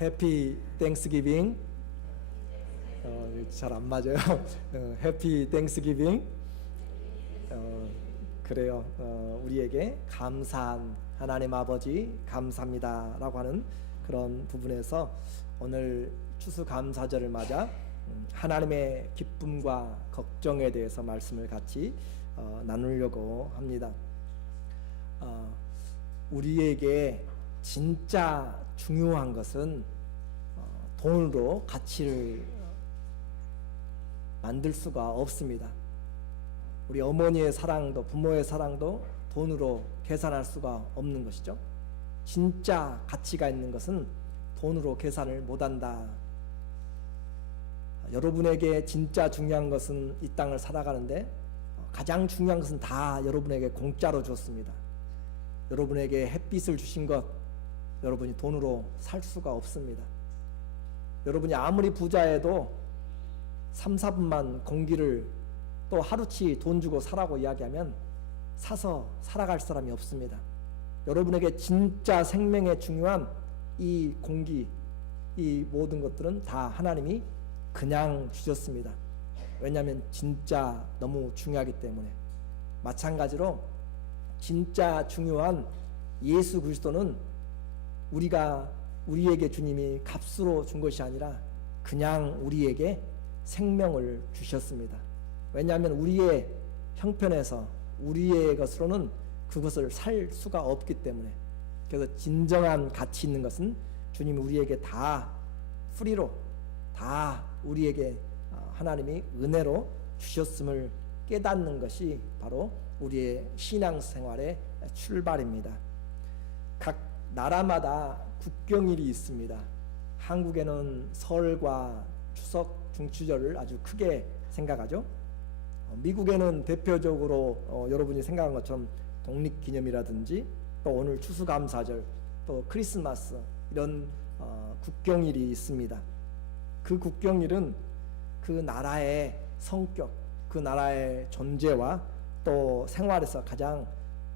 해피 땡스기빙. 잘 안 맞아요. 해피 땡스기빙. 그래요. 우리에게 감사한 하나님 아버지 감사합니다 라고 하는 그런 부분에서 오늘 추수감사절을 맞아 하나님의 기쁨과 걱정에 대해서 말씀을 같이 나누려고 합니다. 우리에게 진짜 중요한 것은 돈으로 가치를 만들 수가 없습니다. 우리 어머니의 사랑도 부모의 사랑도 돈으로 계산할 수가 없는 것이죠. 진짜 가치가 있는 것은 돈으로 계산을 못한다. 여러분에게 진짜 중요한 것은 이 땅을 살아가는데 가장 중요한 것은 다 여러분에게 공짜로 주었습니다. 여러분에게 햇빛을 주신 것 여러분이 돈으로 살 수가 없습니다. 여러분이 아무리 부자해도 3, 4분만 공기를 또 하루치 돈 주고 사라고 이야기하면 사서 살아갈 사람이 없습니다. 여러분에게 진짜 생명에 중요한 이 공기, 이 모든 것들은 다 하나님이 그냥 주셨습니다. 왜냐하면 진짜 너무 중요하기 때문에. 마찬가지로 진짜 중요한 예수 그리스도는 우리에게 주님이 값으로 준 것이 아니라 그냥 우리에게 생명을 주셨습니다. 왜냐하면 우리의 형편에서 우리의 것으로는 그것을 살 수가 없기 때문에. 그래서 진정한 가치 있는 것은 주님이 우리에게 다 프리로 다 우리에게 하나님이 은혜로 주셨음을 깨닫는 것이 바로 우리의 신앙생활의 출발입니다. 각 나라마다 국경일이 있습니다. 한국에는 설과 추석, 중추절을 아주 크게 생각하죠. 미국에는 대표적으로 여러분이 생각한 것처럼 독립기념이라든지 또 오늘 추수감사절 또 크리스마스 이런 국경일이 있습니다. 그 국경일은 그 나라의 성격, 그 나라의 존재와 또 생활에서 가장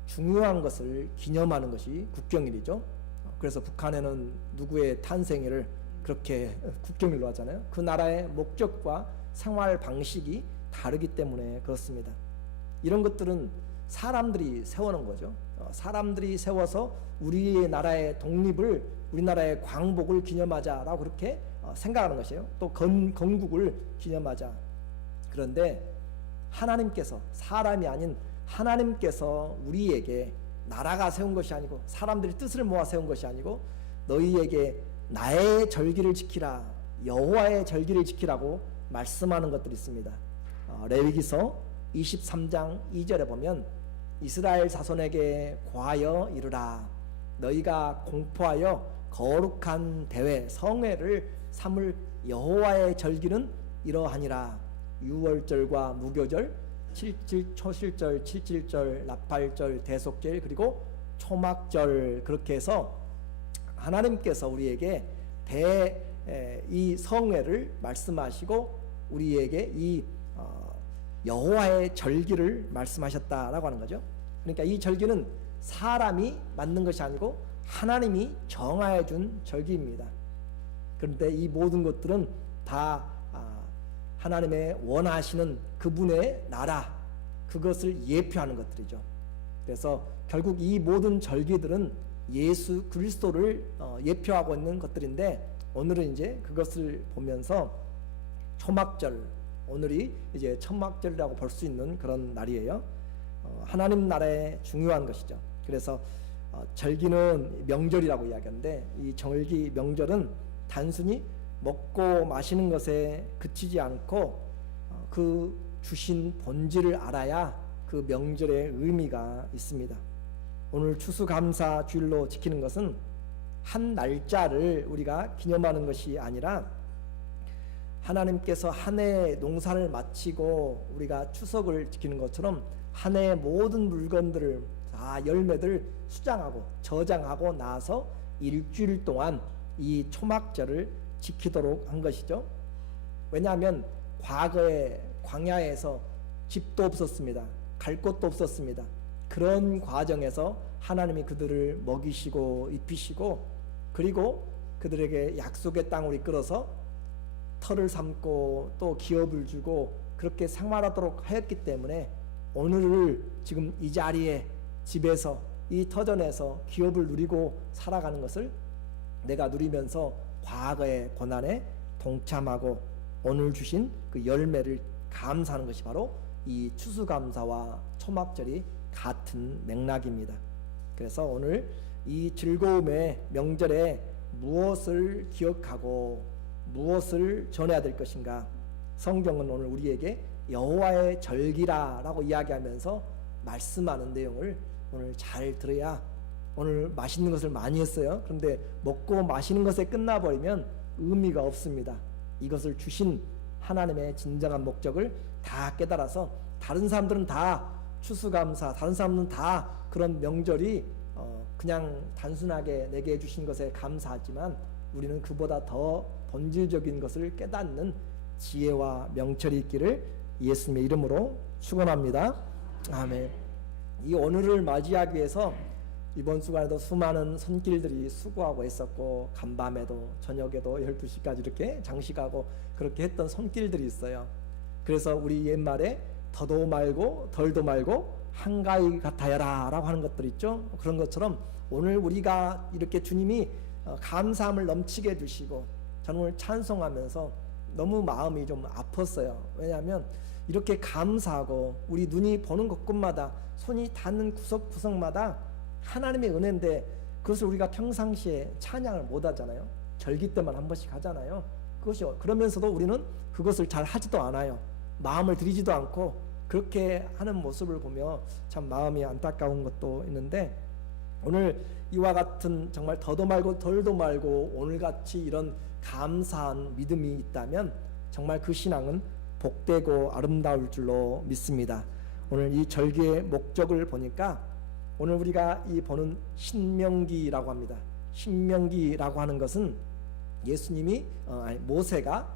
중요한 것을 기념하는 것이 국경일이죠. 그래서 북한에는 누구의 탄생일을 그렇게 국경일로 하잖아요. 그 나라의 목적과 생활 방식이 다르기 때문에 그렇습니다. 이런 것들은 사람들이 세워놓은 거죠. 사람들이 세워서 우리의 나라의 독립을, 우리나라의 광복을 기념하자라고 그렇게 생각하는 것이에요. 또 건국을 기념하자. 그런데 하나님께서, 사람이 아닌 하나님께서 우리에게 나라가 세운 것이 아니고 사람들이 뜻을 모아 세운 것이 아니고 너희에게 나의 절기를 지키라, 여호와의 절기를 지키라고 말씀하는 것들이 있습니다. 레위기서 23장 2절에 보면 이스라엘 자손에게 고하여 이르라, 너희가 공포하여 거룩한 대회 성회를 삼을 여호와의 절기는 이러하니라. 유월절과 무교절, 초실절, 칠칠절, 나팔절, 대속절, 그리고 초막절, 그렇게 해서 하나님께서 우리에게 이 성회를 말씀하시고 우리에게 이 여호와의 절기를 말씀하셨다라고 하는 거죠. 그러니까 이 절기는 사람이 만든 것이 아니고 하나님이 정하여 준 절기입니다. 그런데 이 모든 것들은 다 하나님의 원하시는 그분의 나라, 그것을 예표하는 것들이죠. 그래서 결국 이 모든 절기들은 예수 그리스도를 예표하고 있는 것들인데, 오늘은 이제 그것을 보면서 초막절, 오늘이 이제 초막절이라고 볼 수 있는 그런 날이에요. 하나님 나라에 중요한 것이죠. 그래서 절기는 명절이라고 이야기하는데, 이 절기 명절은 단순히 먹고 마시는 것에 그치지 않고 그 주신 본질을 알아야 그 명절의 의미가 있습니다. 오늘 추수감사 주일로 지키는 것은 한 날짜를 우리가 기념하는 것이 아니라 하나님께서 한 해의 농사를 마치고 우리가 추석을 지키는 것처럼 한 해의 모든 물건들을 다 열매들을 수장하고 저장하고 나서 일주일 동안 이 초막절을 지키도록 한 것이죠. 왜냐하면 과거에 광야에서 집도 없었습니다. 갈 곳도 없었습니다. 그런 과정에서 하나님이 그들을 먹이시고 입히시고, 그리고 그들에게 약속의 땅으로 이끌어서 터를 삼고 또 기업을 주고 그렇게 생활하도록 하였기 때문에 오늘을 지금 이 자리에 집에서 이 터전에서 기업을 누리고 살아가는 것을 내가 누리면서 과거의 고난에 동참하고 오늘 주신 그 열매를 감사하는 것이 바로 이 추수감사와 초막절이 같은 맥락입니다. 그래서 오늘 이 즐거움의 명절에 무엇을 기억하고 무엇을 전해야 될 것인가? 성경은 오늘 우리에게 여호와의 절기라라고 이야기하면서 말씀하는 내용을 오늘 잘 들어야, 오늘 맛있는 것을 많이 했어요. 그런데 먹고 마시는 것에 끝나버리면 의미가 없습니다. 이것을 주신 하나님의 진정한 목적을 다 깨달아서, 다른 사람들은 다 추수감사, 다른 사람들은 다 그런 명절이 그냥 단순하게 내게 주신 것에 감사하지만 우리는 그보다 더 본질적인 것을 깨닫는 지혜와 명철이 있기를 예수님의 이름으로 축원합니다. 아멘. 이 오늘을 맞이하기 위해서 이번 주간에도 수많은 손길들이 수고하고 있었고, 간밤에도 저녁에도 12시까지 이렇게 장식하고 그렇게 했던 손길들이 있어요. 그래서 우리 옛말에 더도 말고 덜도 말고 한가위 같아여라 라고 하는 것들 있죠. 그런 것처럼 오늘 우리가 이렇게 주님이 감사함을 넘치게 해주시고, 저는 오늘 찬송하면서 너무 마음이 좀 아팠어요. 왜냐하면 이렇게 감사하고 우리 눈이 보는 곳곳마다, 손이 닿는 구석구석마다 하나님의 은혜인데 그것을 우리가 평상시에 찬양을 못 하잖아요. 절기 때만 한 번씩 하잖아요. 그것이, 그러면서도 우리는 그것을 잘 하지도 않아요. 마음을 들이지도 않고 그렇게 하는 모습을 보며 참 마음이 안타까운 것도 있는데, 오늘 이와 같은 정말 더도 말고 덜도 말고 오늘같이 이런 감사한 믿음이 있다면 정말 그 신앙은 복되고 아름다울 줄로 믿습니다. 오늘 이 절기의 목적을 보니까 오늘 우리가 이 보는 신명기라고 합니다. 신명기라고 하는 것은 예수님이 모세가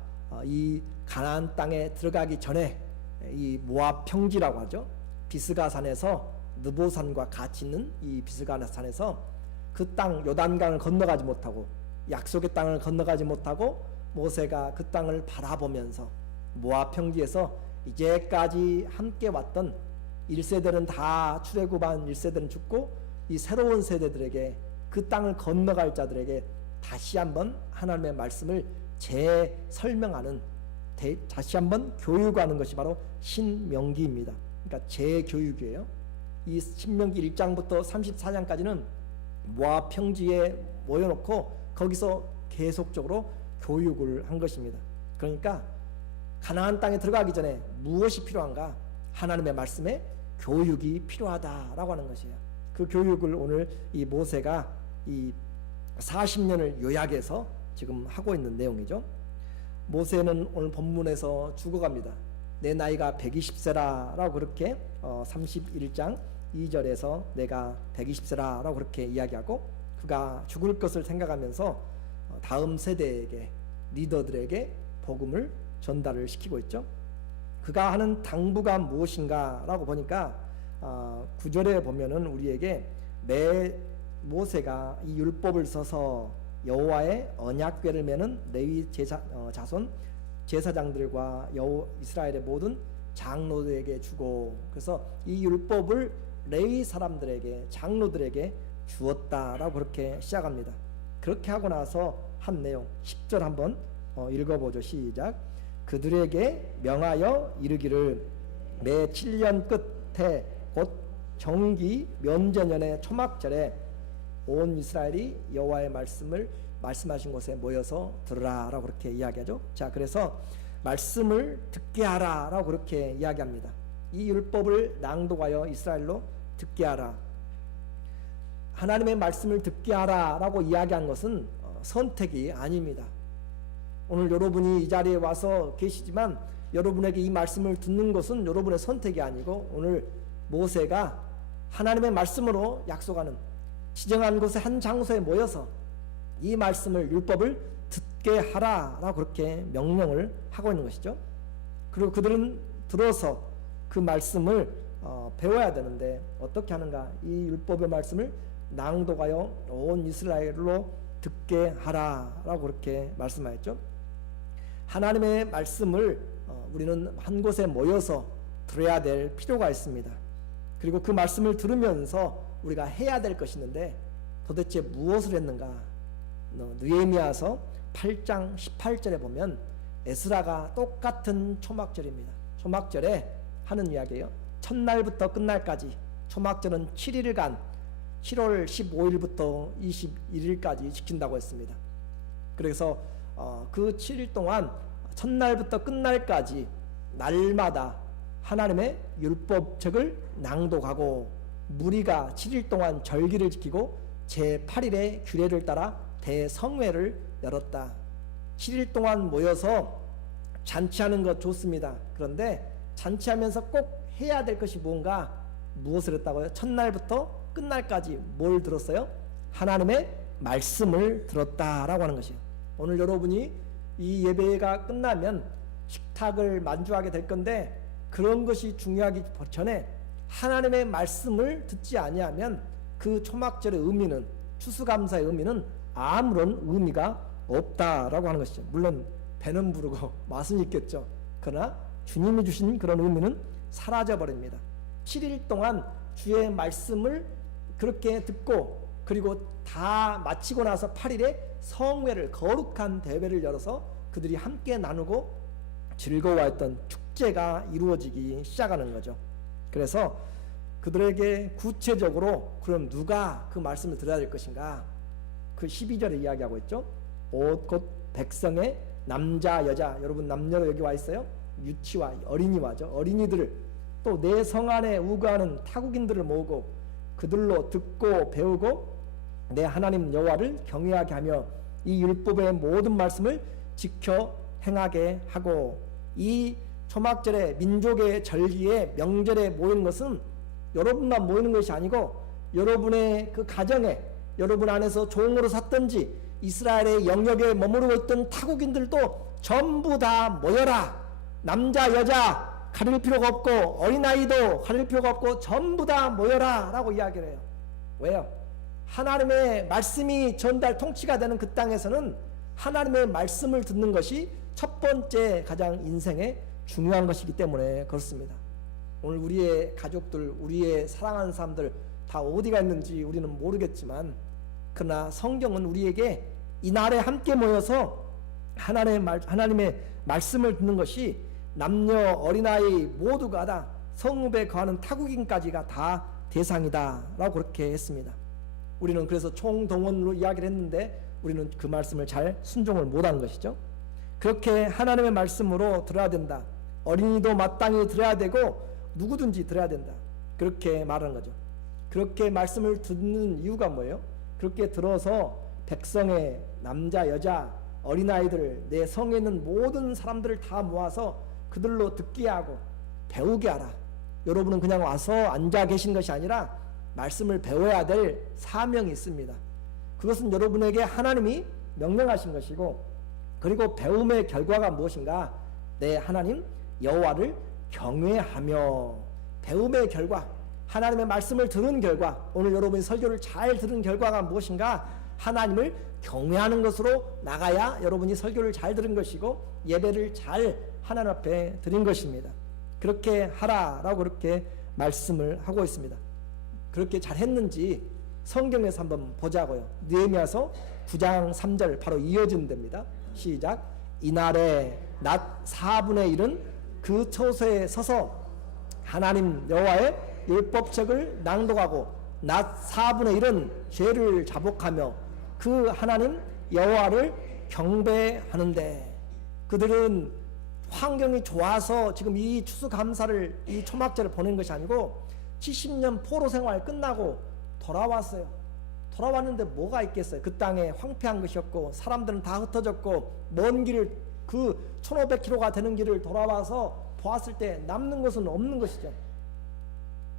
이 가나안 땅에 들어가기 전에 이 모압 평지라고 하죠. 비스가산에서 느보산과 같이 있는 이 비스가산에서 그 땅 요단강을 건너가지 못하고, 약속의 땅을 건너가지 못하고 모세가 그 땅을 바라보면서 모압 평지에서 이제까지 함께 왔던 1세대는 다 출애굽한 1세대는 죽고 이 새로운 세대들에게, 그 땅을 건너갈 자들에게 다시 한번 하나님의 말씀을 재설명하는, 다시 한번 교육하는 것이 바로 신명기입니다. 그러니까 재교육이에요. 이 신명기 1장부터 34장까지는 모압 평지에 모여놓고 거기서 계속적으로 교육을 한 것입니다. 그러니까 가나안 땅에 들어가기 전에 무엇이 필요한가? 하나님의 말씀에 교육이 필요하다라고 하는 것이에요. 그 교육을 오늘 이 모세가 이 40년을 요약해서 지금 하고 있는 내용이죠. 모세는 오늘 본문에서 죽어갑니다. 내 나이가 120세라라고 그렇게 31장 2절에서 내가 120세라라고 그렇게 이야기하고, 그가 죽을 것을 생각하면서 다음 세대에게, 리더들에게 복음을 전달을 시키고 있죠. 그가 하는 당부가 무엇인가 라고 보니까 9절에 보면은 우리에게 모세가 이 율법을 써서 여호와의 언약궤를 메는 레위 자손 제사장들과 이스라엘의 모든 장로들에게 주고, 그래서 이 율법을 레위 사람들에게, 장로들에게 주었다라고 그렇게 시작합니다. 그렇게 하고 나서 한 내용 10절 한번 읽어보죠. 시작. 그들에게 명하여 이르기를 매 7년 끝에 곧 정기 면제년의 초막절에 온 이스라엘이 여호와의 말씀을 말씀하신 곳에 모여서 들으라 라고 그렇게 이야기하죠. 자, 그래서 말씀을 듣게 하라 라고 그렇게 이야기합니다. 이 율법을 낭독하여 이스라엘로 듣게 하라. 하나님의 말씀을 듣게 하라 라고 이야기한 것은 선택이 아닙니다. 오늘 여러분이 이 자리에 와서 계시지만 여러분에게 이 말씀을 듣는 것은 여러분의 선택이 아니고, 오늘 모세가 하나님의 말씀으로 약속하는 지정한 곳의 한 장소에 모여서 이 말씀을, 율법을 듣게 하라라고 그렇게 명령을 하고 있는 것이죠. 그리고 그들은 들어서 그 말씀을 배워야 되는데 어떻게 하는가? 이 율법의 말씀을 낭독하여 온 이스라엘로 듣게 하라라고 그렇게 말씀하였죠. 하나님의 말씀을 우리는 한 곳에 모여서 들어야 될 필요가 있습니다. 그리고 그 말씀을 들으면서 우리가 해야 될 것이 있는데 도대체 무엇을 했는가? 느헤미야서 8장 18절에 보면 에스라가 똑같은 초막절입니다. 초막절에 하는 이야기예요. 첫날부터 끝날까지 초막절은 7일간 7월 15일부터 21일까지 지킨다고 했습니다. 그래서 그 7일 동안 첫날부터 끝날까지 날마다 하나님의 율법책을 낭독하고 무리가 7일 동안 절기를 지키고 제8일에 규례를 따라 대성회를 열었다. 7일 동안 모여서 잔치하는 것 좋습니다. 그런데 잔치하면서 꼭 해야 될 것이 뭔가, 무엇을 했다고요? 첫날부터 끝날까지 뭘 들었어요? 하나님의 말씀을 들었다라고 하는 것이에요. 오늘 여러분이 이 예배가 끝나면 식탁을 만주하게 될 건데 그런 것이 중요하기 전에 하나님의 말씀을 듣지 아니하면 그 초막절의 의미는, 추수감사의 의미는 아무런 의미가 없다라고 하는 것이죠. 물론 배는 부르고 맛은 있겠죠. 그러나 주님이 주신 그런 의미는 사라져버립니다. 7일 동안 주의 말씀을 그렇게 듣고 그리고 다 마치고 나서 8일에 성회를, 거룩한 대회를 열어서 그들이 함께 나누고 즐거워했던 축제가 이루어지기 시작하는 거죠. 그래서 그들에게 구체적으로 그럼 누가 그 말씀을 들어야 될 것인가? 그 12절에 이야기하고 있죠. 곧 백성의 남자 여자, 여러분 남녀로 여기 와 있어요. 유치와 어린이와죠. 어린이들을 또 내 성 안에 우거하는 타국인들을 모으고 그들로 듣고 배우고 내 하나님 여호와를 경외하게 하며 이 율법의 모든 말씀을 지켜 행하게 하고. 이 초막절에, 민족의 절기에, 명절에 모이는 것은 여러분만 모이는 것이 아니고 여러분의 그 가정에, 여러분 안에서 종으로 샀든지 이스라엘의 영역에 머무르고 있던 타국인들도 전부 다 모여라. 남자 여자 가릴 필요가 없고 어린아이도 가릴 필요가 없고 전부 다 모여라 라고 이야기를 해요. 왜요? 하나님의 말씀이 전달 통치가 되는 그 땅에서는 하나님의 말씀을 듣는 것이 첫 번째 가장 인생에 중요한 것이기 때문에 그렇습니다. 오늘 우리의 가족들, 우리의 사랑하는 사람들 다 어디가 있는지 우리는 모르겠지만 그러나 성경은 우리에게 이날에 함께 모여서 하나님의 말씀을 듣는 것이 남녀 어린아이 모두가 다 성읍에 거하는 타국인까지가 다 대상이다 라고 그렇게 했습니다. 우리는 그래서 총동원으로 이야기를 했는데 우리는 그 말씀을 잘 순종을 못한 것이죠. 그렇게 하나님의 말씀으로 들어야 된다. 어린이도 마땅히 들어야 되고 누구든지 들어야 된다. 그렇게 말하는 거죠. 그렇게 말씀을 듣는 이유가 뭐예요? 그렇게 들어서 백성의 남자 여자 어린아이들, 내 성에 있는 모든 사람들을 다 모아서 그들로 듣게 하고 배우게 하라. 여러분은 그냥 와서 앉아 계신 것이 아니라 말씀을 배워야 될 사명이 있습니다. 그것은 여러분에게 하나님이 명령하신 것이고, 그리고 배움의 결과가 무엇인가? 내 하나님 여호와를 경외하며. 배움의 결과, 하나님의 말씀을 들은 결과, 오늘 여러분이 설교를 잘 들은 결과가 무엇인가? 하나님을 경외하는 것으로 나가야 여러분이 설교를 잘 들은 것이고 예배를 잘 하나님 앞에 드린 것입니다. 그렇게 하라라고 그렇게 말씀을 하고 있습니다. 그렇게 잘 했는지 성경에서 한번 보자고요. 느헤미야서 9장 3절 바로 이어지는 데입니다. 시작. 이날에 낮 4분의 1은 그 처소에 서서 하나님 여호와의 율법책을 낭독하고 낮 4분의 1은 죄를 자복하며 그 하나님 여호와를 경배하는데, 그들은 환경이 좋아서 지금 이 추수감사를, 이 초막절을 보낸 것이 아니고 70년 포로 생활 끝나고 돌아왔어요. 돌아왔는데 뭐가 있겠어요? 그 땅에 황폐한 것이었고 사람들은 다 흩어졌고 먼 길을, 그 1500km가 되는 길을 돌아와서 보았을 때 남는 것은 없는 것이죠.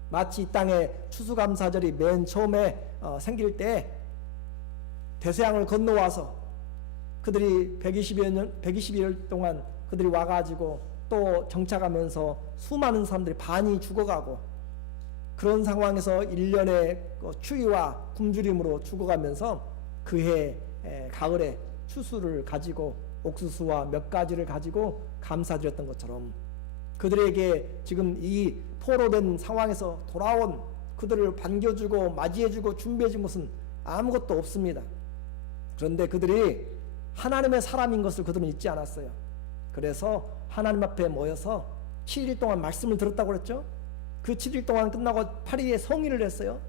마치 이 땅에 추수감사절이 맨 처음에 생길 때 대서양을 건너와서 그들이 120일 동안 그들이 와가지고 또 정착하면서 수많은 사람들이 반이 죽어가고, 그런 상황에서 1년의 추위와 굶주림으로 죽어가면서 그해 가을에 추수를 가지고 옥수수와 몇 가지를 가지고 감사드렸던 것처럼 그들에게 지금 이 포로된 상황에서 돌아온 그들을 반겨주고 맞이해주고 준비해준 것은 아무것도 없습니다. 그런데 그들이 하나님의 사람인 것을 그들은 잊지 않았어요. 그래서 하나님 앞에 모여서 7일 동안 말씀을 들었다고 그랬죠. 그 7일 동안 끝나고 8일에 성회를 했어요.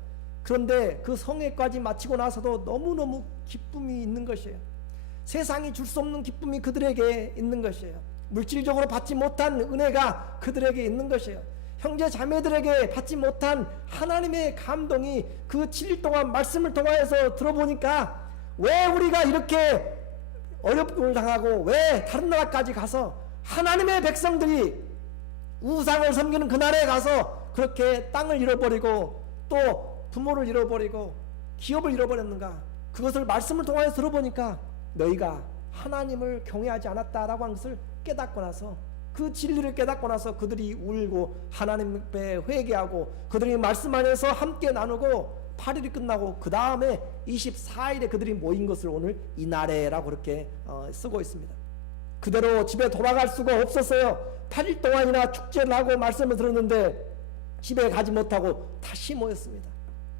그런데 그 성회까지 마치고 나서도 너무너무 기쁨이 있는 것이에요. 세상이 줄 수 없는 기쁨이 그들에게 있는 것이에요. 물질적으로 받지 못한 은혜가 그들에게 있는 것이에요. 형제 자매들에게 받지 못한 하나님의 감동이 그 7일 동안 말씀을 통하여서 들어보니까 왜 우리가 이렇게 어렵음을 당하고 왜 다른 나라까지 가서 하나님의 백성들이 우상을 섬기는 그날에 가서 그렇게 땅을 잃어버리고 또 부모를 잃어버리고 기업을 잃어버렸는가. 그것을 말씀을 통하여 들어보니까 너희가 하나님을 경외하지 않았다라고 하는 것을 깨닫고 나서 그 진리를 깨닫고 나서 그들이 울고 하나님 앞에 회개하고 그들이 말씀 안에서 함께 나누고 8일이 끝나고 그 다음에 24일에 그들이 모인 것을 오늘 이날에라고 그렇게 쓰고 있습니다. 그대로 집에 돌아갈 수가 없었어요. 8일 동안이나 축제를 하고 말씀을 들었는데 집에 가지 못하고 다시 모였습니다.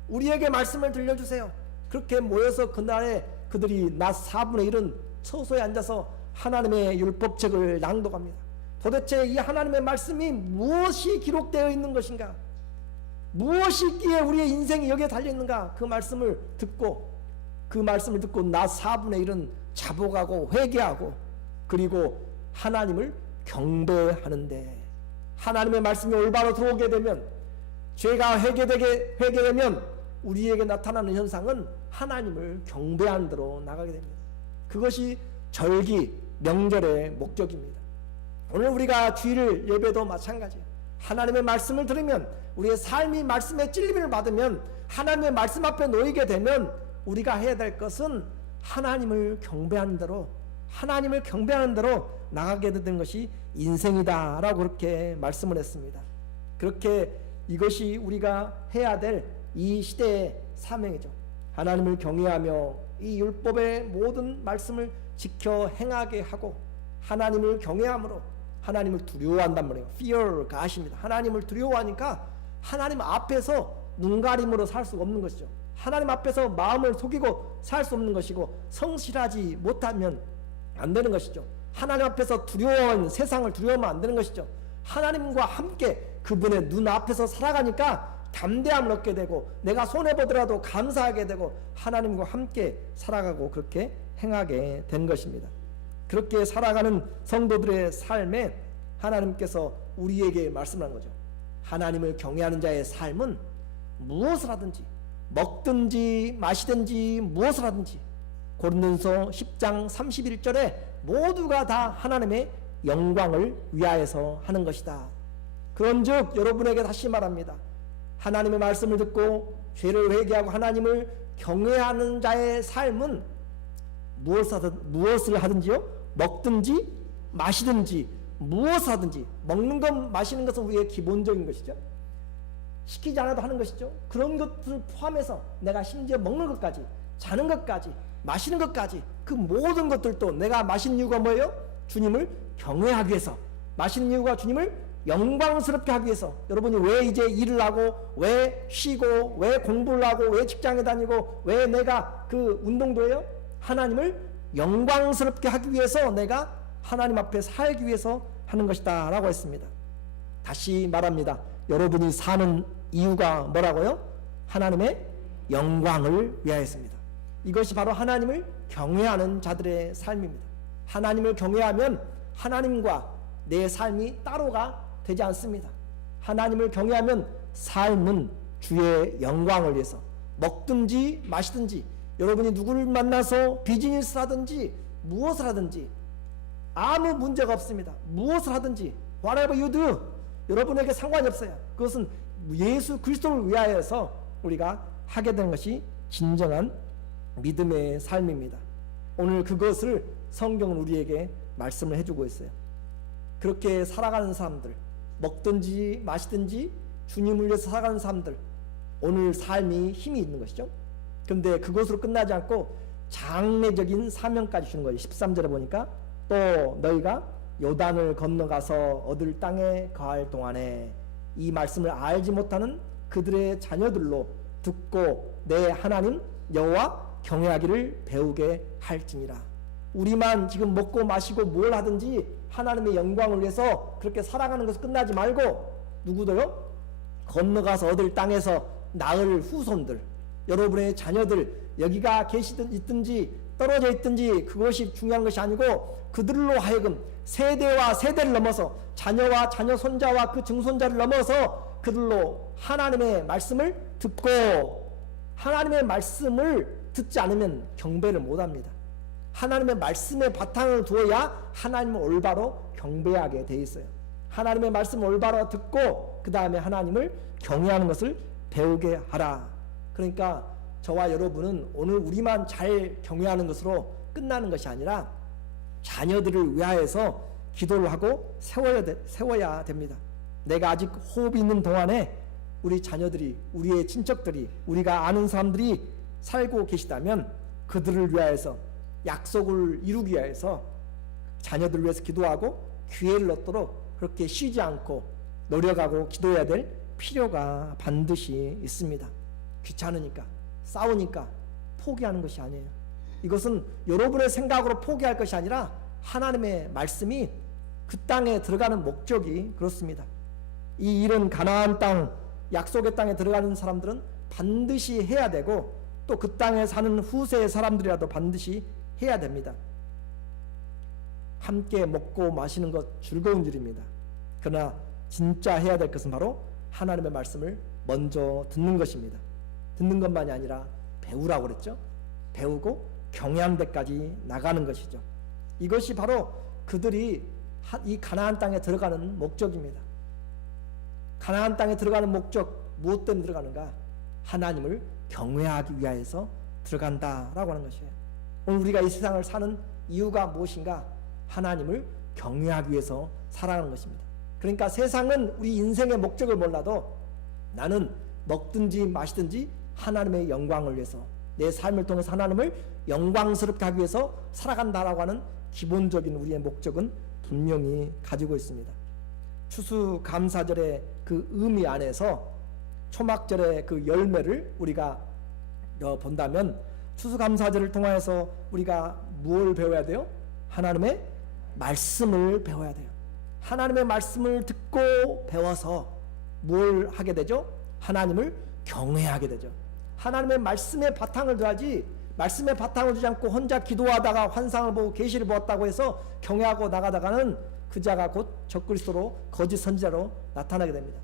우리에게 말씀을 들려주세요. 그렇게 모여서 그날에 그들이 낮 4분의 1은 처소에 앉아서 하나님의 율법책을 낭독합니다. 도대체 이 하나님의 말씀이 무엇이 기록되어 있는 것인가? 무엇이 있기에 우리의 인생이 여기에 달려있는가? 그 말씀을 듣고 낮 4분의 1은 자복하고 회개하고 그리고 하나님을 경배하는데 하나님의 말씀이 올바로 들어오게 되면 죄가 회개되면 우리에게 나타나는 현상은 하나님을 경배하는 대로 나가게 됩니다. 그것이 절기, 명절의 목적입니다. 오늘 우리가 주일 예배도 마찬가지예요. 하나님의 말씀을 들으면 우리의 삶이 말씀의 찔림을 받으면 하나님의 말씀 앞에 놓이게 되면 우리가 해야 될 것은 하나님을 경배하는 대로 나가게 되는 것이 인생이다 라고 그렇게 말씀을 했습니다. 그렇게 이것이 우리가 해야 될 이 시대의 사명이죠. 하나님을 경외하며 이 율법의 모든 말씀을 지켜 행하게 하고 하나님을 경외함으로 하나님을 두려워한단 말이에요. fear 가십니다. 하나님을 두려워하니까 하나님 앞에서 눈가림으로 살 수가 없는 것이죠. 하나님 앞에서 마음을 속이고 살 수 없는 것이고 성실하지 못하면 안 되는 것이죠. 하나님 앞에서 세상을 두려워하면 안 되는 것이죠. 하나님과 함께 그분의 눈 앞에서 살아가니까 담대함을 얻게 되고 내가 손해보더라도 감사하게 되고 하나님과 함께 살아가고 그렇게 행하게 된 것입니다. 그렇게 살아가는 성도들의 삶에 하나님께서 우리에게 말씀한 거죠. 하나님을 경외하는 자의 삶은 무엇을 하든지 먹든지 마시든지 무엇을 하든지 고린도서 10장 31절에 모두가 다 하나님의 영광을 위하여서 하는 것이다. 그런즉 여러분에게 다시 말합니다. 하나님의 말씀을 듣고 죄를 회개하고 하나님을 경외하는 자의 삶은 무엇을 하든지요? 먹든지 마시든지 무엇을 하든지 먹는 것 마시는 것은 우리의 기본적인 것이죠. 시키지 않아도 하는 것이죠. 그런 것들을 포함해서 내가 심지어 먹는 것까지 자는 것까지 마시는 것까지 그 모든 것들도 내가 마시는 이유가 뭐예요? 주님을 경외하기 위해서 마시는 이유가 주님을 영광스럽게 하기 위해서. 여러분이 왜 이제 일을 하고 왜 쉬고 왜 공부를 하고 왜 직장에 다니고 왜 내가 그 운동도 해요? 하나님을 영광스럽게 하기 위해서 내가 하나님 앞에 살기 위해서 하는 것이다 라고 했습니다. 다시 말합니다. 여러분이 사는 이유가 뭐라고요? 하나님의 영광을 위하였습니다. 이것이 바로 하나님을 경외하는 자들의 삶입니다. 하나님을 경외하면 하나님과 내 삶이 따로가 되지 않습니다. 하나님을 경외하면 삶은 주의 영광을 위해서 먹든지 마시든지 여러분이 누구를 만나서 비즈니스를 하든지 무엇을 하든지 아무 문제가 없습니다. 무엇을 하든지 whatever you do 여러분에게 상관이 없어요. 그것은 예수 그리스도를 위하여서 우리가 하게 되는 것이 진정한 믿음의 삶입니다. 오늘 그것을 성경은 우리에게 말씀을 해주고 있어요. 그렇게 살아가는 사람들, 먹든지 마시든지 주님을 위해서 살아가는 사람들, 오늘 삶이 힘이 있는 것이죠. 그런데 그것으로 끝나지 않고 장래적인 사명까지 주는 거예요. 13절에 보니까 또 너희가 요단을 건너가서 얻을 땅에 거할 동안에 이 말씀을 알지 못하는 그들의 자녀들로 듣고 내 하나님 여호와 경외하기를 배우게 할지니라. 우리만 지금 먹고 마시고 뭘 하든지 하나님의 영광을 위해서 그렇게 살아가는 것을 끝나지 말고 누구도요? 건너가서 얻을 땅에서 낳을 후손들, 여러분의 자녀들 여기가 있든지 떨어져 있든지 그것이 중요한 것이 아니고 그들로 하여금 세대와 세대를 넘어서 자녀와 자녀 손자와 그 증손자를 넘어서 그들로 하나님의 말씀을 듣고 하나님의 말씀을 듣지 않으면 경배를 못합니다. 하나님의 말씀에 바탕을 두어야 하나님을 올바로 경배하게 돼 있어요. 하나님의 말씀을 올바로 듣고 그 다음에 하나님을 경외하는 것을 배우게 하라. 그러니까 저와 여러분은 오늘 우리만 잘 경외하는 것으로 끝나는 것이 아니라 자녀들을 위하여서 기도를 하고 세워야 됩니다. 내가 아직 호흡이 있는 동안에 우리 자녀들이, 우리의 친척들이, 우리가 아는 사람들이 살고 계시다면 그들을 위하여서 약속을 이루기 위해서 자녀들을 위해서 기도하고 기회를 얻도록 그렇게 쉬지 않고 노력하고 기도해야 될 필요가 반드시 있습니다. 귀찮으니까, 싸우니까 포기하는 것이 아니에요. 이것은 여러분의 생각으로 포기할 것이 아니라 하나님의 말씀이 그 땅에 들어가는 목적이 그렇습니다. 이 이런 가나안 땅, 약속의 땅에 들어가는 사람들은 반드시 해야 되고 또 그 땅에 사는 후세의 사람들이라도 반드시 해야 됩니다. 함께 먹고 마시는 것 즐거운 일입니다. 그러나 진짜 해야 될 것은 바로 하나님의 말씀을 먼저 듣는 것입니다. 듣는 것만이 아니라 배우라고 그랬죠. 배우고 경외하는 데까지 나가는 것이죠. 이것이 바로 그들이 이 가나안 땅에 들어가는 목적입니다. 가나안 땅에 들어가는 목적, 무엇 때문에 들어가는가? 하나님을 경외하기 위하여서 들어간다라고 하는 것이에요. 오늘 우리가 이 세상을 사는 이유가 무엇인가? 하나님을 경외하기 위해서 살아가는 것입니다. 그러니까 세상은 우리 인생의 목적을 몰라도 나는 먹든지 마시든지 하나님의 영광을 위해서 내 삶을 통해서 하나님을 영광스럽게 하기 위해서 살아간다라고 하는 기본적인 우리의 목적은 분명히 가지고 있습니다. 추수감사절의 그 의미 안에서 초막절의 그 열매를 우리가 본다면 추수감사절을 통해서 우리가 무엇을 배워야 돼요? 하나님의 말씀을 배워야 돼요. 하나님의 말씀을 듣고 배워서 뭘 하게 되죠? 하나님을 경외하게 되죠. 하나님의 말씀에 바탕을 둬야지 말씀에 바탕을 두지 않고 혼자 기도하다가 환상을 보고 계시를 보았다고 해서 경외하고 나가다가는 그 자가 곧 적그리스도로 거짓 선지자로 나타나게 됩니다.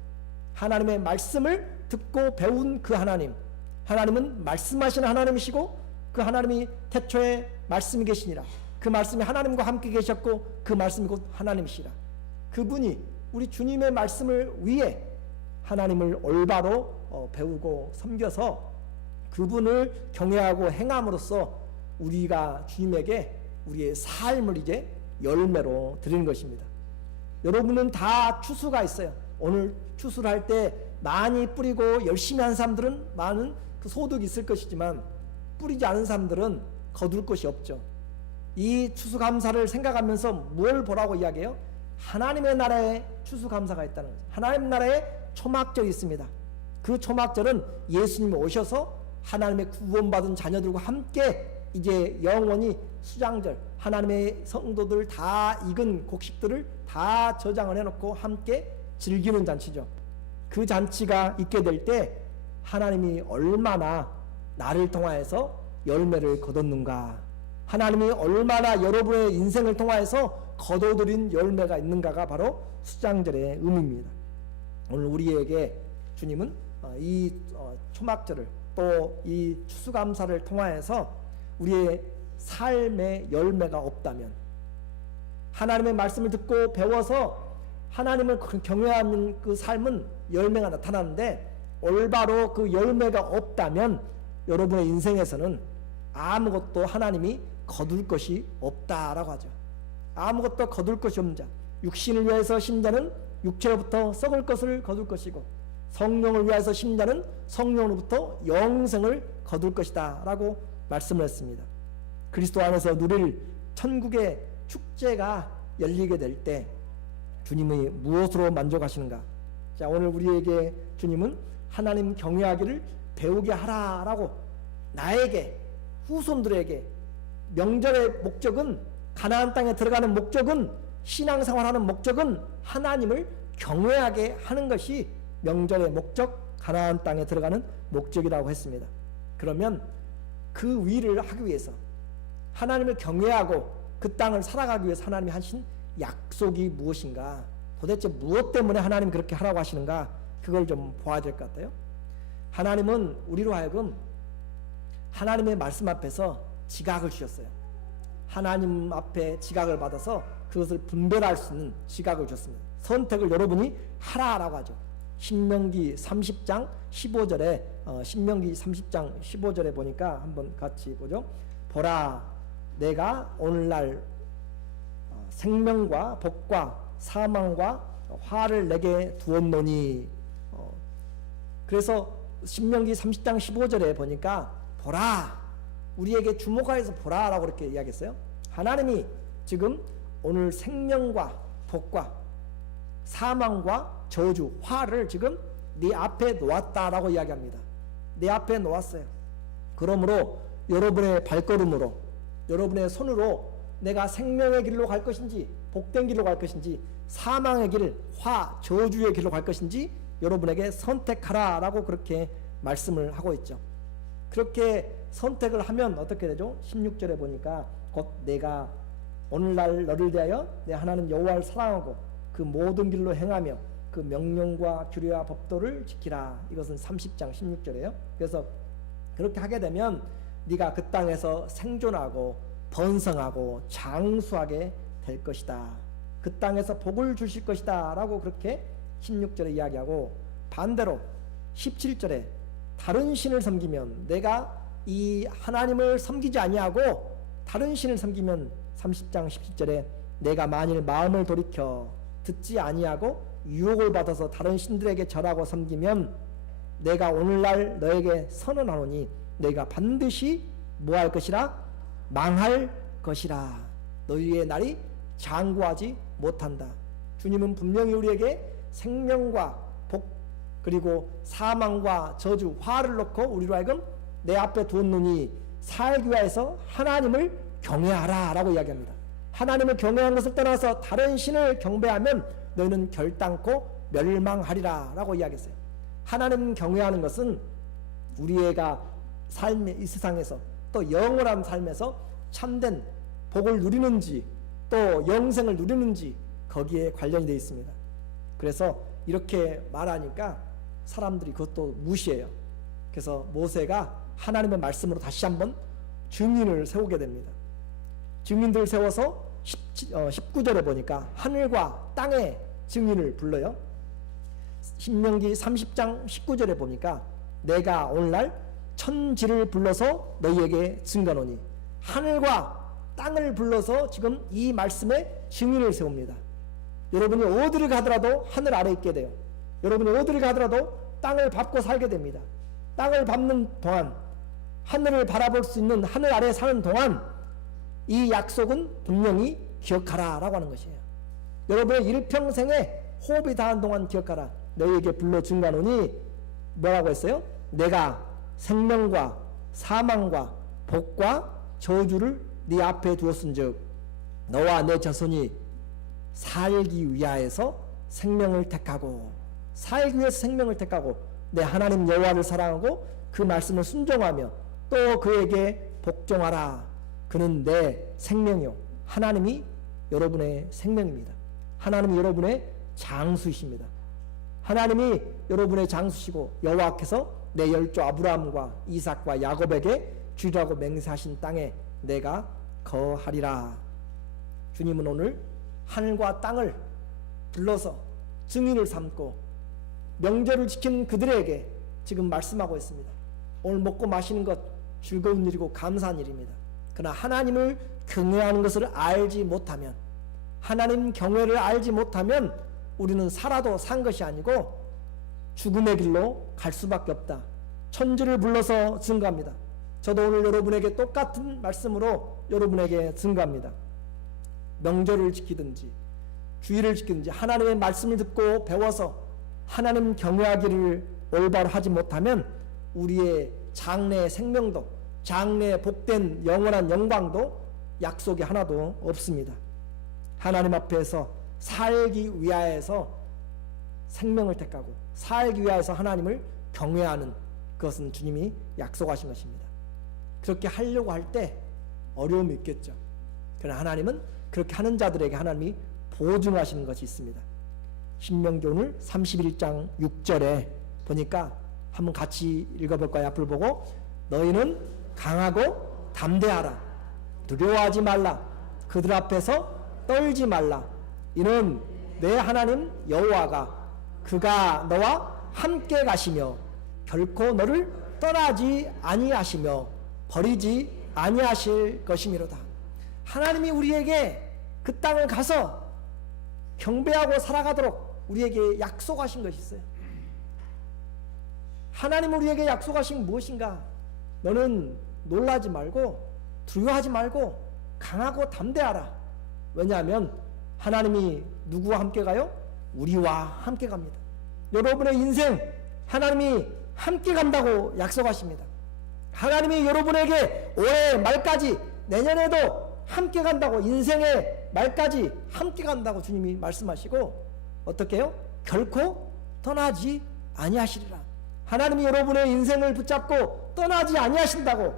하나님의 말씀을 듣고 배운 그 하나님은 말씀하시는 하나님이시고 그 하나님이 태초에 말씀이 계시니라. 그 말씀이 하나님과 함께 계셨고 그 말씀이 곧 하나님이시라. 그분이 우리 주님의 말씀을 위해 하나님을 올바로 배우고 섬겨서 그분을 경외하고 행함으로써 우리가 주님에게 우리의 삶을 이제 열매로 드리는 것입니다. 여러분은 다 추수가 있어요. 오늘 추수를 할 때 많이 뿌리고 열심히 한 사람들은 많은 그 소득이 있을 것이지만 뿌리지 않은 사람들은 거둘 것이 없죠. 이 추수감사를 생각하면서 뭘 보라고 이야기해요? 하나님의 나라에 추수감사가 있다는 거죠. 하나님 나라에 초막절이 있습니다. 그 초막절은 예수님이 오셔서 하나님의 구원받은 자녀들과 함께 이제 영원히 수장절, 하나님의 성도들 다 익은 곡식들을 다 저장을 해놓고 함께 즐기는 잔치죠. 그 잔치가 있게 될 때 하나님이 얼마나 나를 통하여서 열매를 거뒀는가, 하나님이 얼마나 여러분의 인생을 통하여서 거둬들인 열매가 있는가가 바로 수장절의 의미입니다. 오늘 우리에게 주님은 이 초막절을 또 이 추수감사를 통하여서 우리의 삶의 열매가 없다면, 하나님의 말씀을 듣고 배워서 하나님을 경외하는 그 삶은 열매가 나타나는데 올바로 그 열매가 없다면 여러분의 인생에서는 아무것도 하나님이 거둘 것이 없다라고 하죠. 아무것도 거둘 것이 없는 자, 육신을 위해서 심자는 육체로부터 썩을 것을 거둘 것이고 성령을 위해서 심자는 성령으로부터 영생을 거둘 것이다 라고 말씀을 했습니다. 그리스도 안에서 누릴 천국의 축제가 열리게 될 때 주님이 무엇으로 만족하시는가? 자, 오늘 우리에게 주님은 하나님 경외하기를 배우게 하라라고 나에게, 후손들에게, 명절의 목적은, 가나안 땅에 들어가는 목적은, 신앙생활하는 목적은 하나님을 경외하게 하는 것이 명절의 목적, 가나안 땅에 들어가는 목적이라고 했습니다. 그러면 그 위를 하기 위해서, 하나님을 경외하고 그 땅을 살아가기 위해서 하나님이 하신 약속이 무엇인가, 도대체 무엇 때문에 하나님이 그렇게 하라고 하시는가, 그걸 좀 보아야 될 것 같아요. 하나님은 우리로 하여금 하나님의 말씀 앞에서 지각을 주셨어요. 하나님 앞에 지각을 받아서 그것을 분별할 수 있는 지각을 줬습니다. 선택을 여러분이 하라라고 하죠. 신명기 30장 15절에 신명기 30장 15절에 보니까 한번 같이 보죠. 보라, 내가 오늘날 생명과 복과 사망과 화를 내게 두었노니. 그래서 신명기 30장 15절에 보니까 보라, 우리에게 주목하여서 보라라고 그렇게 이야기했어요. 하나님이 지금 오늘 생명과 복과 사망과 저주, 화를 지금 네 앞에 놓았다라고 이야기합니다. 내 앞에 놓았어요. 그러므로 여러분의 발걸음으로, 여러분의 손으로 내가 생명의 길로 갈 것인지, 복된 길로 갈 것인지, 사망의 길, 화, 저주의 길로 갈 것인지 여러분에게 선택하라라고 그렇게 말씀을 하고 있죠. 그렇게 선택을 하면 어떻게 되죠? 16절에 보니까 곧 내가 오늘날 너를 대하여 내 하나님 여호와를 사랑하고 그 모든 길로 행하며 그 명령과 규례와 법도를 지키라. 이것은 30장 16절이에요. 그래서 그렇게 하게 되면 네가 그 땅에서 생존하고 번성하고 장수하게 될 것이다. 그 땅에서 복을 주실 것이다 라고 그렇게 16절에 이야기하고, 반대로 17절에 다른 신을 섬기면, 내가 이 하나님을 섬기지 아니하고 다른 신을 섬기면 30장 17절에 내가 만일 마음을 돌이켜 듣지 아니하고 유혹을 받아서 다른 신들에게 절하고 섬기면 내가 오늘날 너에게 선언하노니 너희가 반드시 뭐할 것이라? 망할 것이라. 너희의 날이 장구하지 못한다. 주님은 분명히 우리에게 생명과 복, 그리고 사망과 저주, 화를 놓고 우리로 하여금 내 앞에 두었노니 살기 위해서 하나님을 경외하라 라고 이야기합니다. 하나님을 경외하는 것을 떠나서 다른 신을 경배하면 너희는 결단코 멸망하리라 라고 이야기했어요. 하나님 경외하는 것은 우리가 삶의 이 세상에서 또 영원한 삶에서 참된 복을 누리는지 또 영생을 누리는지 거기에 관련이 되어 있습니다. 그래서 이렇게 말하니까 사람들이 그것도 무시해요. 그래서 모세가 하나님의 말씀으로 다시 한번 증인을 세우게 됩니다. 증인들을 세워서 19절에 보니까 하늘과 땅의 증인을 불러요. 신명기 30장 19절에 보니까 내가 오늘날 천지를 불러서 너희에게 증거하노니, 하늘과 땅을 불러서 지금 이 말씀에 증인을 세웁니다. 여러분이 어디를 가더라도 하늘 아래 있게 돼요. 여러분이 어디를 가더라도 땅을 밟고 살게 됩니다. 땅을 밟는 동안, 하늘을 바라볼 수 있는 하늘 아래 사는 동안 이 약속은 분명히 기억하라 라고 하는 것이에요. 여러분의 일평생에 호흡이 닿은 동안 기억하라. 너희에게 불러 증거하노니 뭐라고 했어요? 내가 생명과 사망과 복과 저주를 네 앞에 두었은즉 너와 내 자손이 살기 위하여서 생명을 택하고, 살기 위해서 생명을 택하고 내 하나님 여호와를 사랑하고 그 말씀을 순종하며 또 그에게 복종하라. 그는 내 생명이요, 하나님이 여러분의 생명입니다. 하나님이 여러분의 장수이십니다. 하나님이 여러분의 장수시고 여호와께서 내 열조 아브라함과 이삭과 야곱에게 주리라고 맹세하신 땅에 내가 거하리라. 주님은 오늘 하늘과 땅을 불러서 증인을 삼고 명절을 지키는 그들에게 지금 말씀하고 있습니다. 오늘 먹고 마시는 것 즐거운 일이고 감사한 일입니다. 그러나 하나님을 경외하는 것을 알지 못하면, 하나님 경외를 알지 못하면 우리는 살아도 산 것이 아니고 죽음의 길로 갈 수밖에 없다. 천지를 불러서 증거합니다. 저도 오늘 여러분에게 똑같은 말씀으로 여러분에게 증거합니다. 명절을 지키든지 주의를 지키든지 하나님의 말씀을 듣고 배워서 하나님 경외하기를 올바로 하지 못하면 우리의 장래의 생명도, 장래의 복된 영원한 영광도 약속이 하나도 없습니다. 하나님 앞에서 살기 위하여서 생명을 택하고 살기 위하여서 하나님을 경외하는 그것은 주님이 약속하신 것입니다. 그렇게 하려고 할 때 어려움이 있겠죠. 그러나 하나님은 그렇게 하는 자들에게 하나님이 보증하시는 것이 있습니다. 신명기 오늘 31장 6절에 보니까 한번 같이 읽어볼까요? 앞을 보고 너희는 강하고 담대하라. 두려워하지 말라. 그들 앞에서 떨지 말라. 이는 내 하나님 여호와가 그가 너와 함께 가시며 결코 너를 떠나지 아니하시며 버리지 아니하실 것이미로다. 하나님이 우리에게 그 땅을 가서 경배하고 살아가도록 우리에게 약속하신 것이 있어요. 하나님 우리에게 약속하신 무엇인가? 너는 놀라지 말고 두려워하지 말고 강하고 담대하라. 왜냐하면 하나님이 누구와 함께 가요? 우리와 함께 갑니다. 여러분의 인생 하나님이 함께 간다고 약속하십니다. 하나님이 여러분에게 올해 말까지 내년에도 함께 간다고, 인생의 말까지 함께 간다고 주님이 말씀하시고 어떻게 해요? 결코 떠나지 아니하시리라. 하나님이 여러분의 인생을 붙잡고 떠나지 아니하신다고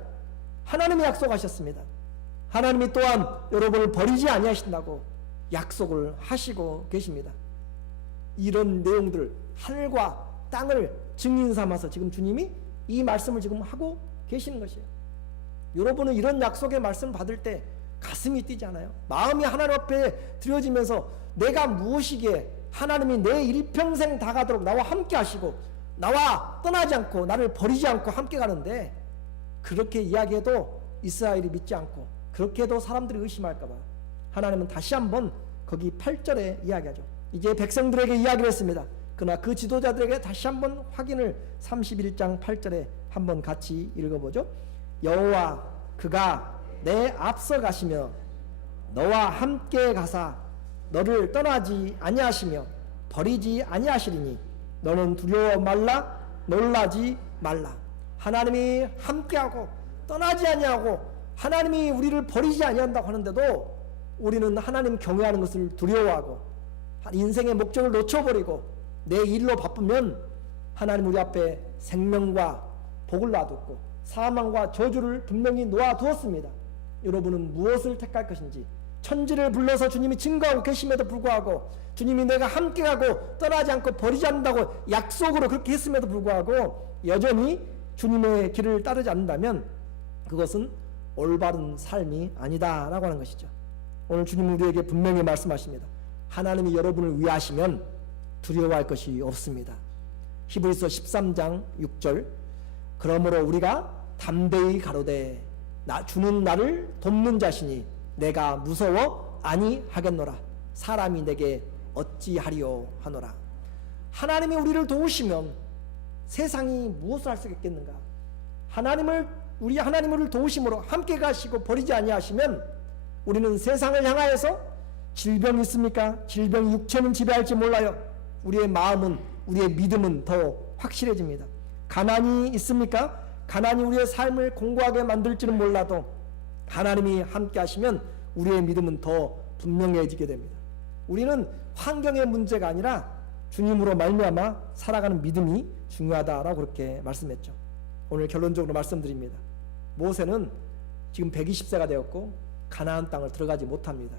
하나님이 약속하셨습니다. 하나님이 또한 여러분을 버리지 아니하신다고 약속을 하시고 계십니다. 이런 내용들, 하늘과 땅을 증인 삼아서 지금 주님이 이 말씀을 지금 하고 계시는 것이에요. 여러분은 이런 약속의 말씀을 받을 때 가슴이 뛰지 않아요? 마음이 하나님 앞에 드려지면서 내가 무엇이기에 하나님이 내 일평생 다 가도록 나와 함께 하시고 나와 떠나지 않고 나를 버리지 않고 함께 가는데, 그렇게 이야기해도 이스라엘이 믿지 않고 그렇게 해도 사람들이 의심할까 봐 하나님은 다시 한번 거기 8절에 이야기하죠. 이제 백성들에게 이야기를 했습니다. 그러나 그 지도자들에게 다시 한번 확인을 31장 8절에 한번 같이 읽어보죠. 여호와 그가 내 앞서 가시며 너와 함께 가사 너를 떠나지 아니하시며 버리지 아니하시리니 너는 두려워 말라 놀라지 말라. 하나님이 함께하고 떠나지 아니하고 하나님이 우리를 버리지 아니한다고 하는데도 우리는 하나님 경외하는 것을 두려워하고 인생의 목적을 놓쳐버리고 내 일로 바쁘면 하나님 우리 앞에 생명과 복을 놔뒀고 사망과 저주를 분명히 놓아두었습니다. 여러분은 무엇을 택할 것인지, 천지를 불러서 주님이 증거하고 계심에도 불구하고 주님이 내가 함께하고 떠나지 않고 버리지 않는다고 약속으로 그렇게 했음에도 불구하고 여전히 주님의 길을 따르지 않는다면 그것은 올바른 삶이 아니다라고 하는 것이죠. 오늘 주님은 우리에게 분명히 말씀하십니다. 하나님이 여러분을 위하시면 두려워할 것이 없습니다. 히브리서 13장 6절 그러므로 우리가 담대히 가로되 주는 나를 돕는 자시니 내가 무서워 아니하겠노라. 사람이 내게 어찌하리요 하노라. 하나님이 우리를 도우시면 세상이 무엇을 할 수 있겠는가? 우리 하나님을 도우심으로 함께 가시고 버리지 아니하시면 우리는 세상을 향하여서 질병이 있습니까? 질병이 육체는 지배할지 몰라요. 우리의 마음은, 우리의 믿음은 더 확실해집니다. 가난이 있습니까? 가난이 우리의 삶을 공고하게 만들지는 몰라도 하나님이 함께 하시면 우리의 믿음은 더 분명해지게 됩니다. 우리는 환경의 문제가 아니라 주님으로 말미암아 살아가는 믿음이 중요하다라고 그렇게 말씀했죠. 오늘 결론적으로 말씀드립니다. 모세는 지금 120세가 되었고 가나안 땅을 들어가지 못합니다.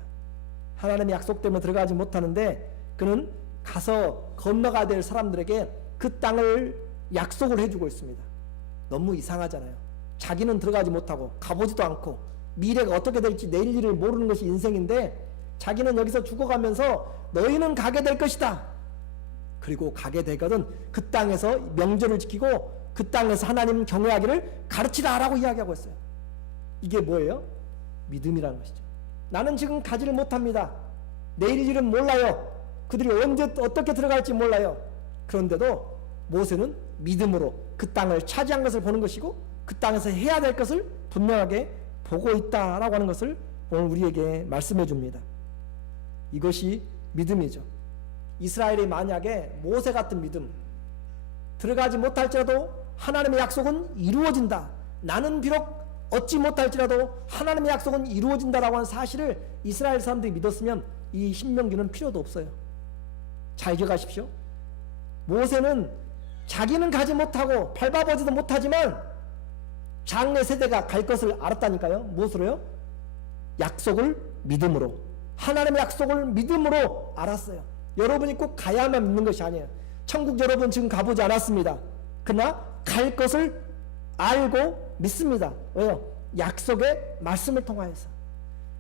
하나님의 약속 때문에 들어가지 못하는데 그는 가서 건너가야 될 사람들에게 그 땅을 약속을 해주고 있습니다. 너무 이상하잖아요. 자기는 들어가지 못하고 가보지도 않고 미래가 어떻게 될지 내일 일을 모르는 것이 인생인데 자기는 여기서 죽어가면서 너희는 가게 될 것이다. 그리고 가게 되거든 그 땅에서 명절을 지키고 그 땅에서 하나님 경외하기를 가르치라라고 이야기하고 있어요. 이게 뭐예요? 믿음이라는 것이죠. 나는 지금 가지를 못합니다. 내일 일은 몰라요. 그들이 언제 어떻게 들어갈지 몰라요. 그런데도 모세는 믿음으로 그 땅을 차지한 것을 보는 것이고 그 땅에서 해야 될 것을 분명하게 보고 있다라고 하는 것을 오늘 우리에게 말씀해 줍니다. 이것이 믿음이죠. 이스라엘이 만약에 모세 같은 믿음, 들어가지 못할지라도 하나님의 약속은 이루어진다, 나는 비록 얻지 못할지라도 하나님의 약속은 이루어진다라고 하는 사실을 이스라엘 사람들이 믿었으면 이 신명기는 필요도 없어요. 잘 기억하십시오. 모세는 자기는 가지 못하고 밟아보지도 못하지만 장래 세대가 갈 것을 알았다니까요. 무엇으로요? 약속을 믿음으로, 하나님의 약속을 믿음으로 알았어요. 여러분이 꼭 가야만 믿는 것이 아니에요. 천국 여러분 지금 가보지 않았습니다. 그러나 갈 것을 알고 믿습니다. 왜요? 약속의 말씀을 통하여서.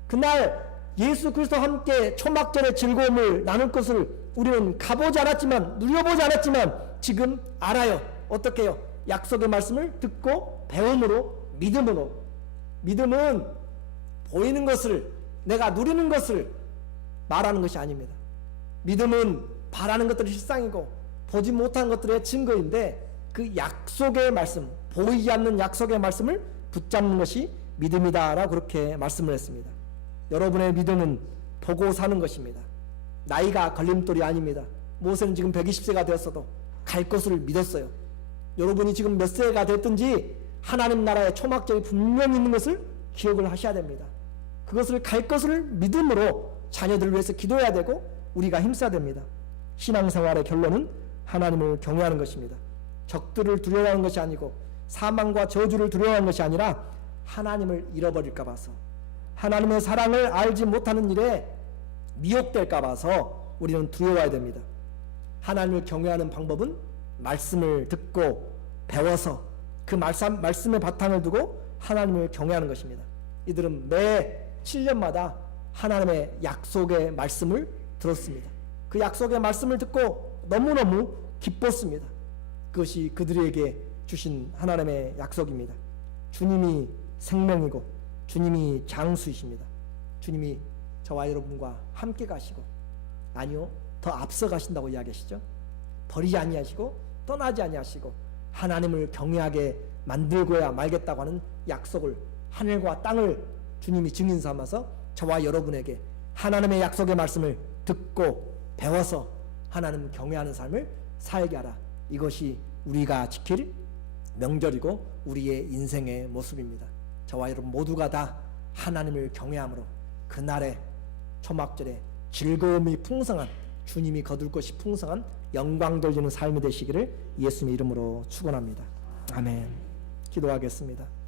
그날 예수 그리스도와 함께 초막절의 즐거움을 나눌 것을 우리는 가보지 않았지만, 누려보지 않았지만 지금 알아요. 어떻게 해요? 약속의 말씀을 듣고 배움으로, 믿음으로. 믿음은 보이는 것을, 내가 누리는 것을 말하는 것이 아닙니다. 믿음은 바라는 것들이 실상이고 보지 못한 것들의 증거인데, 그 약속의 말씀, 보이지 않는 약속의 말씀을 붙잡는 것이 믿음이다라고 그렇게 말씀을 했습니다. 여러분의 믿음은 보고 사는 것입니다. 나이가 걸림돌이 아닙니다. 모세는 지금 120세가 되었어도 갈 것을 믿었어요. 여러분이 지금 몇 세가 됐든지 하나님 나라의 초막절이 분명히 있는 것을 기억을 하셔야 됩니다. 그것을 갈 것을 믿음으로 자녀들을 위해서 기도해야 되고 우리가 힘써야 됩니다. 신앙생활의 결론은 하나님을 경외하는 것입니다. 적들을 두려워하는 것이 아니고 사망과 저주를 두려워하는 것이 아니라 하나님을 잃어버릴까 봐서, 하나님의 사랑을 알지 못하는 일에 미혹될까 봐서 우리는 두려워해야 됩니다. 하나님을 경외하는 방법은 말씀을 듣고 배워서 그 말씀의 바탕을 두고 하나님을 경외하는 것입니다. 이들은 매 7년마다 하나님의 약속의 말씀을 들었습니다. 그 약속의 말씀을 듣고 너무너무 기뻤습니다. 그것이 그들에게 주신 하나님의 약속입니다. 주님이 생명이고 주님이 장수이십니다. 주님이 저와 여러분과 함께 가시고, 아니요, 더 앞서 가신다고 이야기하시죠. 버리지 아니하시고 떠나지 아니하시고 하나님을 경외하게 만들고야 말겠다고 하는 약속을, 하늘과 땅을 주님이 증인 삼아서 저와 여러분에게 하나님의 약속의 말씀을 듣고 배워서 하나님 경외하는 삶을 살게 하라. 이것이 우리가 지킬 명절이고 우리의 인생의 모습입니다. 저와 여러분 모두가 다 하나님을 경외함으로 그날의 초막절에 즐거움이 풍성한, 주님이 거둘 것이 풍성한 영광 돌리는 삶이 되시기를 예수님의 이름으로 축원합니다. 아멘. 기도하겠습니다.